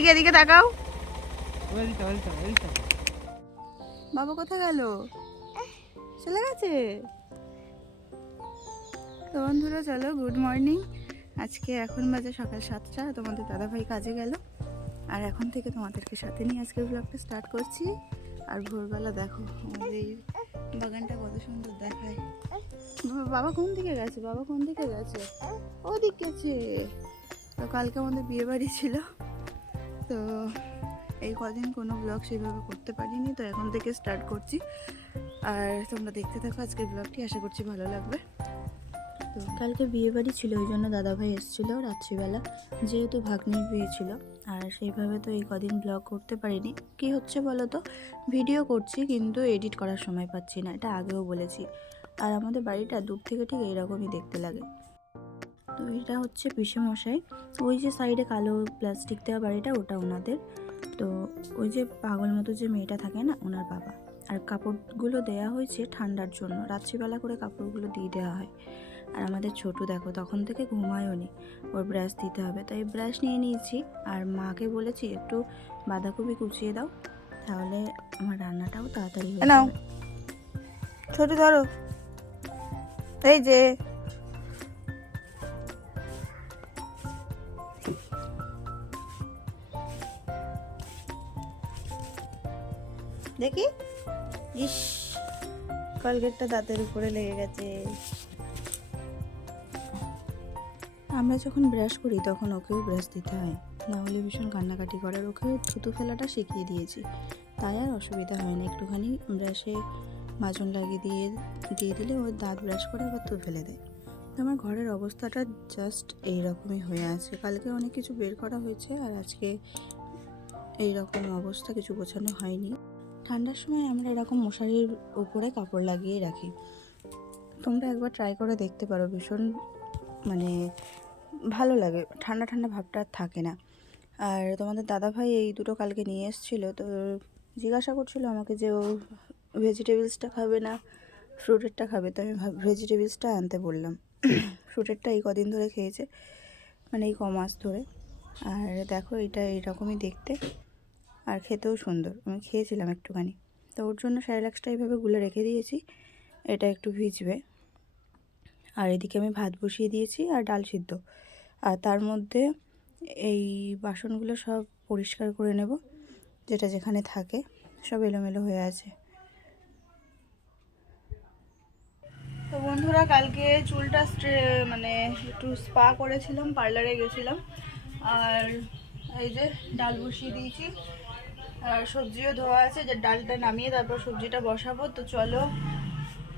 দেখি এদিকে তাকাও। বাবা কোথায় গেল? চলে গেছে? তো বন্ধুরা চলো গুড মর্নিং আজকে এখন বাজে সকাল সাতটা তোমাদের দাদাভাই কাজে গেল। আর এখন থেকে তোমাদেরকে সাথে নিয়ে আজকের ব্লগটা স্টার্ট করছি। আর ভোরবেলা দেখো আমাদের এই বাগানটা কত সুন্দর দেখায়। বাবা কোন দিকে গেছে? বাবা কোন দিকে গেছে? ও দিক গেছে। তো কালকে আমাদের বিয়ে বাড়ি ছিল। তো এই কদিন কোনো ব্লগ সেভাবে করতে পারিনি, তো এখন থেকে স্টার্ট করছি। আর তোমরা দেখতে থাকো আজকের ব্লগটি আশা করছি ভালো লাগবে। তো কালকে বিয়ে বাড়ি ছিল, ওই জন্য দাদাভাই এসেছিল রাত্রিবেলা, যেহেতু ভাগ্নির বিয়ে ছিল। আর সেইভাবে তো এই কদিন ব্লগ করতে পারিনি। কি হচ্ছে বলো তো ভিডিও করছি, কিন্তু এডিট করার সময় পাচ্ছি না, এটা আগেও বলেছি। আর আমাদের বাড়িটা দূর থেকে ঠিক এইরকমই দেখতে লাগে। তো এটা হচ্ছে পিসে মশাই ওই যে সাইডে কালো প্লাস্টিক দেওয়া বাড়িটা ওটা ওনাদের। তো ওই যে পাগল মতো যে মেয়েটা থাকে না ওনার বাবা। আর কাপড়গুলো দেয়া হয়েছে ঠান্ডার জন্য। রাত্রিবেলা করে কাপড়গুলো দিয়ে দেওয়া হয়। আর আমাদের ছোটু দেখো তখন থেকে ঘুমায়ও নি। ওর ব্রাশ দিতে হবে। তাই ব্রাশ নিয়ে নিয়েছি। আর মাকে বলেছি একটু বাঁধাকপি কুচিয়ে দাও। তাহলে আমার রান্নাটাও তাড়াতাড়ি নাও। ছোট ধরো। এই যে দেখি? ইস, কলগেটটা দাঁতের উপরে লেগে গেছে। আমরা যখন ব্রাশ করি, তখন ওকেও ব্রাশ দিতে হয়। না হলে ভীষণ কান্নাকাটি করার ওকেও থুতু ফেলাটা শিখিয়ে দিয়েছি। তাই আর অসুবিধা হয় না, একটুখানি ব্রাশে মাজন লাগিয়ে দিয়ে দিয়ে দিলে ওর দাঁত ব্রাশ করে আবার তো ফেলে দেয়। আমার ঘরের অবস্থাটা জাস্ট এই রকমই হয়ে আছে। কালকে অনেক কিছু বের করা হয়েছে আর আজকে এই রকম অবস্থা কিছু গোছানো হয়নি। ঠান্ডার সময় আমরা এরকম মশারির উপরে কাপড় লাগিয়ে রাখি। তোমরা একবার ট্রাই করে দেখতে পারো, ভীষণ মানে ভালো লাগে। ঠান্ডা ঠান্ডা ভাবটা আর থাকে না। আর তোমাদের দাদাভাই এই দুটো কালকে নিয়ে এসেছিল, তো জিজ্ঞাসা করছিল আমাকে যে ও ভেজিটেবলসটা খাবে না ফ্রুটেরটা খাবে, তো আমি ভেজিটেবলসটা আনতে বললাম। ফ্রুটেরটা এই কদিন ধরে খেয়েছে মানে এই ক মাস ধরে। আর দেখো এটা এরকমই দেখতে। আর খেতেও সুন্দর। আমি খেয়েছিলাম একটুখানি। তো ওর জন্য স্যারেলাক্সটা এইভাবে গুলে রেখে দিয়েছি। এটা একটু ভিজবে। আর এদিকে আমি ভাত বসিয়ে দিয়েছি আর ডাল সিদ্ধ। আর তার মধ্যে এই বাসনগুলো সব পরিষ্কার করে নেব। যেটা যেখানে থাকে, সব এলোমেলো হয়ে আছে। তো বন্ধুরা, কালকে চুলটা মানে একটু স্পা করেছিলাম, পার্লারে গেছিলাম। আর এই যে ডাল বসিয়ে দিয়েছি। আর সবজিও ধোয়া আছে, যে ডালটা নামিয়ে তারপর সবজিটা বসাবো। তো চলো,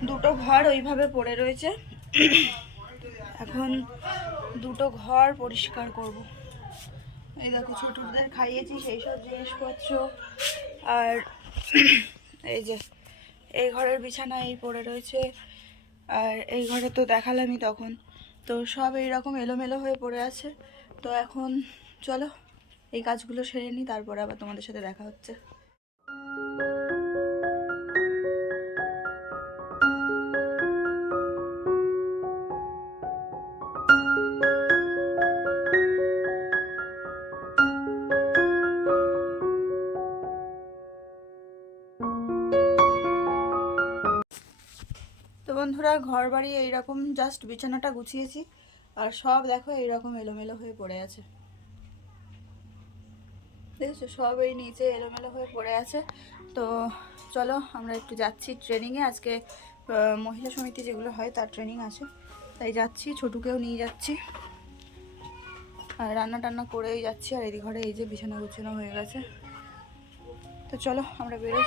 দুটো ঘর ওইভাবে পড়ে রয়েছে। এখন দুটো ঘর পরিষ্কার করব। এই দেখো, ছোটদের খাইয়েছি সেই সব জিনিসপত্র। আর এই যে, এই ঘরের বিছানা এই পড়ে রয়েছে। আর এই ঘরে তো দেখালামই তখন। তো সব এইরকম এলোমেলো হয়ে পড়ে আছে। তো এখন চলো এই কাজগুলো সেরে নিই, তারপরে আবার তোমাদের সাথে দেখা হচ্ছে। বন্ধুরা ঘর বাড়ি এইরকম জাস্ট বিছানাটা গুছিয়েছি, আর সব দেখো এইরকম এলোমেলো হয়ে পড়ে আছে। দেখেছ সব এই নিচে এলোমেলো হয়ে পড়ে আছে। তো চলো, আমরা একটু যাচ্ছি ট্রেনিংয়ে আজকে মহিলা সমিতি যেগুলো হয়, তার ট্রেনিং আছে। তাই যাচ্ছি, ছোটুকেও নিয়ে যাচ্ছি। আর রান্না টান্না করেই যাচ্ছি। আর এদিক ঘরে এই যে বিছানা গুছানো হয়ে গেছে। তো চলো, আমরা বেরোই।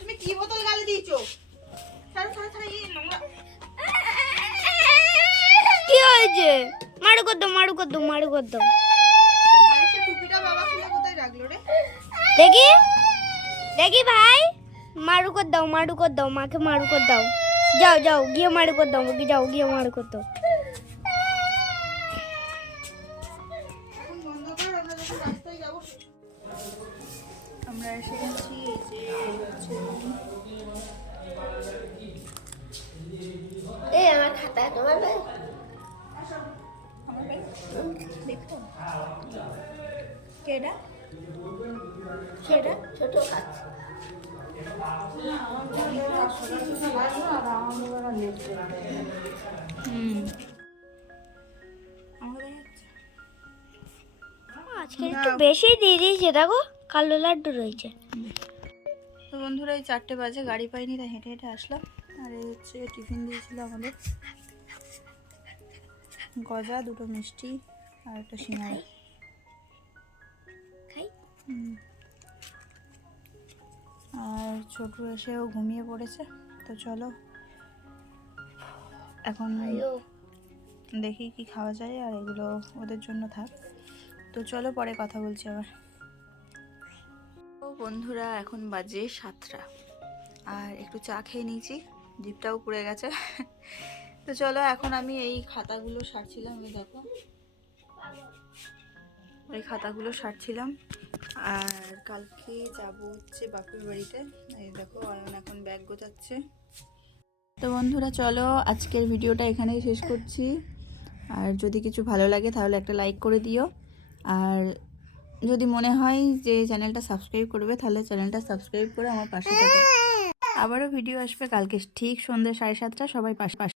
তুমি কি বোতল গালে দিয়েছ? মারু কর দাও মারু কর দাও মারু কর দাও ভাই সে টুপিটা বাবা খুলে কোথায় রাখল রে দেখি দেখি ভাই। মারু কর দাও মারু কর দাও মাকে মারু কর দাও। যাও যাও গিয়ে মারু কর দাও গিয়ে যাও গিয়ে মারু কর দাও আমরা এসে গেছি এই খাতা তোমার দেখো সেটা ছোট কাজ। হুম। আমাকে দেখা যাচ্ছে? আজকে একটু বেশি দিয়ে দিয়েছে দেখো কালো লাড্ডু রয়েছে। তো বন্ধুরা এই চারটে বাজে গাড়ি পাইনি তাই হেঁটে হেঁটে আসলাম। আর এই হচ্ছে টিফিন দিয়েছিল আমাদের। গজা দুটো মিষ্টি আর একটা সিঙ্গারা। খাই। আর ছোট এসেও ঘুমিয়ে পড়েছে তো চলো। এখন দেখি কি খাওয়া যায় আর এগুলো ওদের জন্য থাক। তো চলো পরে কথা বলছি আবার। বন্ধুরা এখন বাজে সাতটা। আর একটু চা খেয়ে নিয়েছি জিপটাও পুড়ে গেছে। তো চলো, এখন আমি এই খাতাগুলো সারছিলাম, এই দেখো। এই খাতাগুলো সারছিলাম। আর কালকে যাব হচ্ছে বাপুর বাড়িতে। এই দেখো অয়ন এখন ব্যাগ গোছাচ্ছে। তো বন্ধুরা, চলো, আজকের ভিডিওটা এখানেই শেষ করছি। আর যদি কিছু ভালো লাগে, তাহলে একটা লাইক করে দিও। আর যদি মনে হয় যে চ্যানেলটা সাবস্ক্রাইব করবে, তাহলে চ্যানেলটা সাবস্ক্রাইব করে আমার পাশে থাকো। আবারও ভিডিও আসবে কালকে, ঠিক সন্ধ্যে সাড়ে সাতটা, সবাই পাশে পাশে